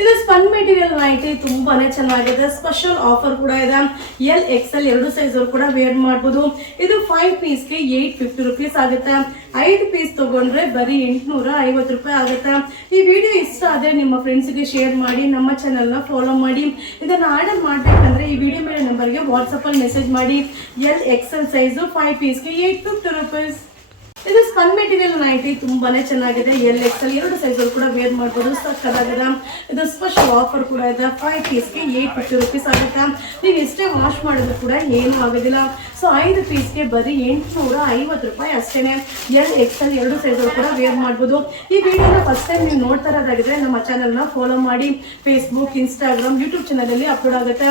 ಇದು spun material nighty ತುಂಬಾನೇ ಚೆನ್ನಾಗಿದೆ. ಸ್ಪೆಷಲ್ ಆಫರ್ ಕೂಡ ಇದೆ. ಎಲ್ ಎಕ್ಸೆಲ್ ಎರಡು ಸೈಜ್ ಕೂಡ ವೇರ್ ಮಾಡಬಹುದು. ಇದು 5 ಪೀಸ್ಗೆ 850 rupees ಆಗುತ್ತೆ. 5 ಪೀಸ್ ತಗೊಂಡ್ರೆ ಬರೀ 850 ರೂಪಾಯಿ ಆಗುತ್ತೆ. ಈ ವಿಡಿಯೋ ಇಷ್ಟ ಆದ್ರೆ ನಿಮ್ಮ ಫ್ರೆಂಡ್ಸ್ಗೆ ಶೇರ್ ಮಾಡಿ, ನಮ್ಮ ಚಾನೆಲ್ನ ಫಾಲೋ ಮಾಡಿ. ಇದನ್ನ ಆರ್ಡರ್ ಮಾಡಬೇಕಂದ್ರೆ ಈ ವಿಡಿಯೋ ಮೇಲೆ ನಂಬರ್ಗೆ ವಾಟ್ಸಪ್ ಅಲ್ಲಿ ಮೆಸೇಜ್ ಮಾಡಿ. ಎಲ್ ಎಕ್ಸೆಲ್ ಸೈಜು 5 ಪೀಸ್ಗೆ 850 rupees. ಇದು ಸ್ಪನ್ ಮೆಟೀರಿಯಲ್ ನೈಟಿ ತುಂಬಾನೇ ಚೆನ್ನಾಗಿದೆ. ಎಲ್ ಎಕ್ಸೆಲ್ ಎರಡು ಸೈಜ್ ಕೂಡ ವೇರ್ ಮಾಡಬಹುದು. ಸಕ್ಕತ್ತಾಗಿದೆ. ಇದು ಸ್ಪೆಷಲ್ ಆಫರ್ ಕೂಡ ಇದೆ. 5 ಪೀಸ್ಗೆ 850 rupees ಆಗುತ್ತೆ. ನೀವು ಎಷ್ಟೇ ವಾಶ್ ಮಾಡಿದ್ರು ಕೂಡ ಏನೂ ಆಗೋದಿಲ್ಲ. ಸೊ 5 ಪೀಸ್ಗೆ ಬರೀ 850 ರೂಪಾಯಿ ಅಷ್ಟೇನೆ. ಎಲ್ ಎಕ್ಸೆಲ್ ಎರಡು ಸೈಜ್ ಕೂಡ ವೇರ್ ಮಾಡಬಹುದು. ಈ ವಿಡಿಯೋನ ಫಸ್ಟ್ ಟೈಮ್ ನೀವು ನೋಡ್ತಾ ಇರೋದಾಗಿದ್ರೆ ನಮ್ಮ ಚಾನೆಲ್ನ ಫಾಲೋ ಮಾಡಿ. ಫೇಸ್ಬುಕ್, ಇನ್ಸ್ಟಾಗ್ರಾಮ್, ಯೂಟ್ಯೂಬ್ ಚಾನಲಲ್ಲಿ ಅಪ್ಲೋಡ್ ಆಗುತ್ತೆ.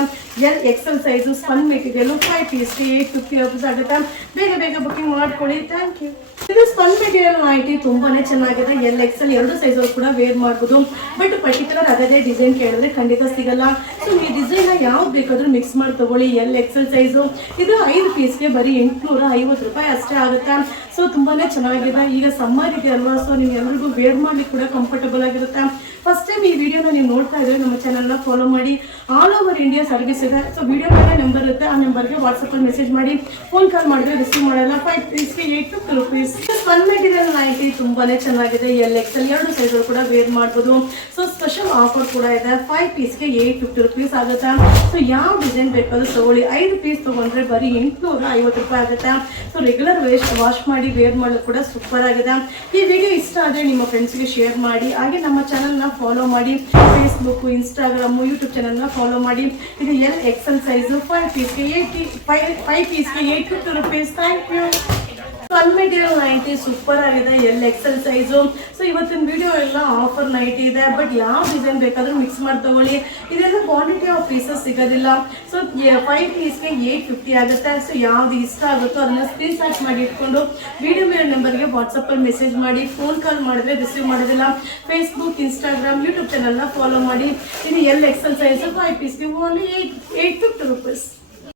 L XL size spun material 5 ಪೀಸ್ಗೆ 850 rupees ಆಗುತ್ತೆ. ಬೇಗ ಬೇಗ ಬುಕಿಂಗ್ ಮಾಡ್ಕೊಳ್ಳಿ. Thank you. ಇದು ಸ್ಪನ್ ಮೆಟೀರಿಯಲ್ ನೈಟಿ ತುಂಬಾನೇ ಚೆನ್ನಾಗಿದೆ. ಎಲ್ ಎಕ್ಸೆಲ್ ಎರಡು ಸೈಜ್ ಕೂಡ ವೇರ್ ಮಾಡಬಹುದು. ಬಟ್ ಪರ್ಟಿಕ್ಯುಲರ್ ಅದೇ ಡಿಸೈನ್ ಕೇಳಿದ್ರೆ ಖಂಡಿತ ಸಿಗಲ್ಲ. ಸೊ ಈ ಡಿಸೈನ್ ಯಾವ್ದು ಬೇಕಾದ್ರೂ ಮಿಕ್ಸ್ ಮಾಡಿ ತಗೊಳ್ಳಿ. ಎಲ್ ಎಕ್ಸೆಲ್ ಸೈಜು ಇದು 5 ಪೀಸ್ಗೆ ಬರೀ 850 ರೂಪಾಯಿ ಅಷ್ಟೇ ಆಗುತ್ತೆ. ಸೊ ತುಂಬಾನೇ ಚೆನ್ನಾಗಿದೆ. ಈಗ ಸಮ್ಮರ್ ಇದೆ ಅಲ್ವಾ, ಸೊ ನೀವು ಎಲ್ರಿಗೂ ವೇರ್ ಮಾಡ್ಲಿಕ್ಕೆ ಕೂಡ ಕಂಫರ್ಟಬಲ್ ಆಗಿರುತ್ತೆ. ಫಸ್ಟ್ ಟೈಮ್ ಈ ವಿಡಿಯೋನ ನೀವು ನೋಡ್ತಾ ಇದ್ರೆ ನಮ್ಮ ಚಾನಲ್ನ ಫಾಲೋ ಮಾಡಿ. ಆಲ್ ಓವರ್ ಇಂಡಿಯಾ ಸರ್ವಿಸ್ ಇದೆ. ಸೊ ವಿಡಿಯೋ ಮೇಲೆ ನಂಬರ್ ಇರುತ್ತೆ, ಆ ನಂಬರ್ಗೆ ವಾಟ್ಸಪ್ಪಲ್ಲಿ ಮೆಸೇಜ್ ಮಾಡಿ. ಫೋನ್ ಕಾಲ್ ಮಾಡಿದ್ರೆ ರಿಸೀವ್ ಮಾಡಲ್ಲ. 5 ಪೀಸ್ಗೆ 850 rupees. ಸ್ಪನ್ ಮೆಟೀರಿಯಲ್ ನೈಟಿ ತುಂಬಾನೇ ಚೆನ್ನಾಗಿದೆ. ಎಲ್ ಎಕ್ಸೆಲ್ ಎರಡು ಸೈಜ್ ಕೂಡ ವೇರ್ ಮಾಡಬಹುದು. ಸೊ ಸ್ಪೆಷಲ್ ಆಫರ್ ಕೂಡ ಇದೆ. 5 ಪೀಸ್ಗೆ 850 rupees ಆಗುತ್ತೆ. ಸೊ ಯಾವ ಡಿಸೈನ್ ಬೇಕಾದ್ರೂ ತಗೊಳ್ಳಿ. 5 ಪೀಸ್ ತಗೊಂಡ್ರೆ ಬರೀ 850 ರೂಪಾಯಿ ಆಗುತ್ತೆ. ಸೊ ರೆಗ್ಯುಲರ್ ವಾಶ್ ಮಾಡಿ ವೇರ್ ಮಾಡೋದು ಕೂಡ ಸೂಪರ್ ಆಗಿದೆ. ಈ ವಿಡಿಯೋ ಇಷ್ಟ ಆದರೆ ನಿಮ್ಮ ಫ್ರೆಂಡ್ಸ್ಗೆ ಶೇರ್ ಮಾಡಿ. ಹಾಗೆ ನಮ್ಮ ಚಾನಲ್ನ ಫಾಲೋ ಮಾಡಿ. ಫೇಸ್ಬುಕ್, ಇನ್ಸ್ಟಾಗ್ರಾಮ್, ಯೂಟ್ಯೂಬ್ ಚಾನಲ್ನ ಫಾಲೋ ಮಾಡಿ. ಇದು ಎಲ್ ಎಕ್ಸೆಲ್ ಸೈಜು 5 ಪೀಸ್ಗೆ 850 rupees. Thank you. Spun material nighty super ಆಗಿದೆ. L XL size. ಸೊ ಇವತ್ತಿನ ವಿಡಿಯೋ ಎಲ್ಲ ಆಫರ್ ನೈಟಿ ಇದೆ. ಬಟ್ ಯಾವ ಡಿಸೈನ್ ಬೇಕಾದ್ರೂ ಮಿಕ್ಸ್ ಮಾಡಿ ತಗೊಳ್ಳಿ. ಇದೆಲ್ಲ ಕ್ವಾಂಟಿಟಿ ಆಫ್ ಪೀಸಸ್ ಸಿಗೋದಿಲ್ಲ. ಸೊ 5 ಪೀಸ್ಗೆ 850 ಆಗುತ್ತೆ. ಸೊ ಯಾವ್ದು ಇಷ್ಟ ಆಗುತ್ತೋ ಅದನ್ನ ಸ್ಕ್ರೀನ್ ಶಾಟ್ ಮಾಡಿ ಇಟ್ಕೊಂಡು ವಿಡಿಯೋ ಮೇಲೆ ನಂಬರ್ಗೆ ವಾಟ್ಸಪ್ಪಲ್ಲಿ ಮೆಸೇಜ್ ಮಾಡಿ. ಫೋನ್ ಕಾಲ್ ಮಾಡಿದ್ರೆ ರಿಸೀವ್ ಮಾಡೋದಿಲ್ಲ. ಫೇಸ್ಬುಕ್, ಇನ್ಸ್ಟಾಗ್ರಾಮ್, ಯೂಟ್ಯೂಬ್ ಚಾನಲ್ನ ಫಾಲೋ ಮಾಡಿ. ಇದು ಎಲ್ ಎಕ್ಸೆಲ್ ಸೈಜು 5 ಪೀಸ್ಗೆ ಓನ್ಲಿ 850 rupees.